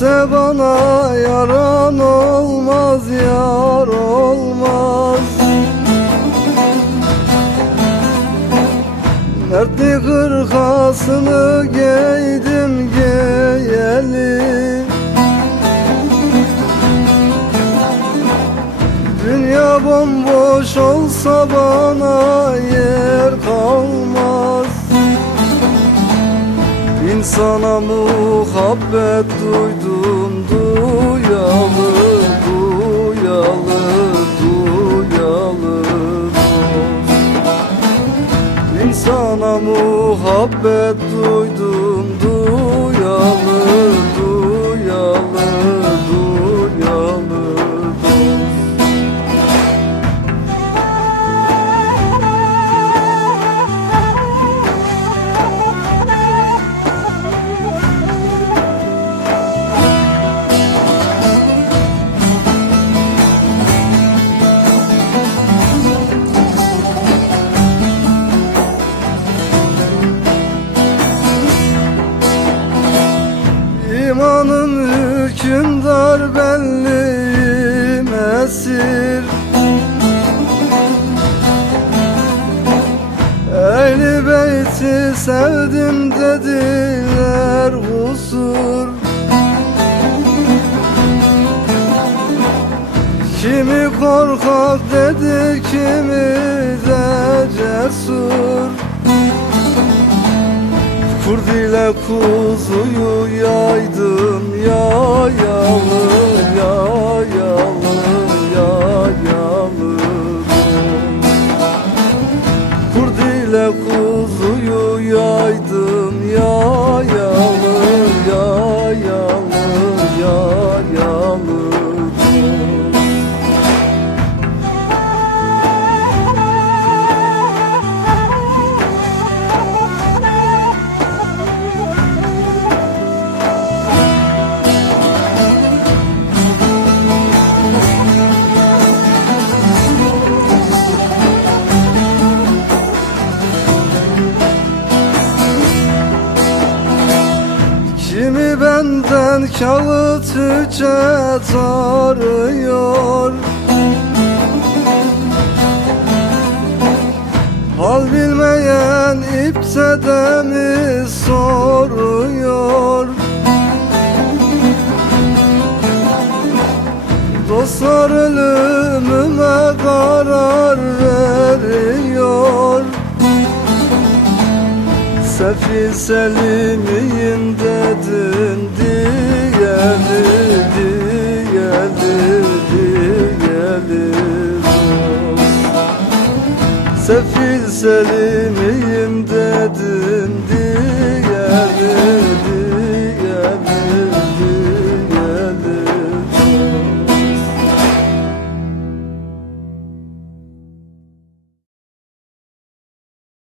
Kimse bana yaran olmaz, yar olmaz. Mertlik hırkasını giydim giyeli, dünya bomboş olsa bana yer kalmaz. İnsana muhabbet duydum duyalı, duyalı, duyalı dost. İnsana muhabbet duydum duyalı, duyalı, duyalı dost. İmanım hükümdar, benliğim esir. Ehl-i beyti sevdim dediler husur. Kimi korkak dedi, kimi de cesur. Kurd ile kuzuyu yaydım yayalı, yayalı, yayalı dost. Kurd ile kuzuyu yaydım yayalı, yayalı, yayalı dost. Kimi benden kağıt hüccet arıyor, hal bilmeyen iptedemi soruyor. Dostlar ölümüme karar veriyor. Sefil Selim'iyim dedin diyeli, diyeli, diyeli dost. Sefil Selim'iyim dedin diyeli.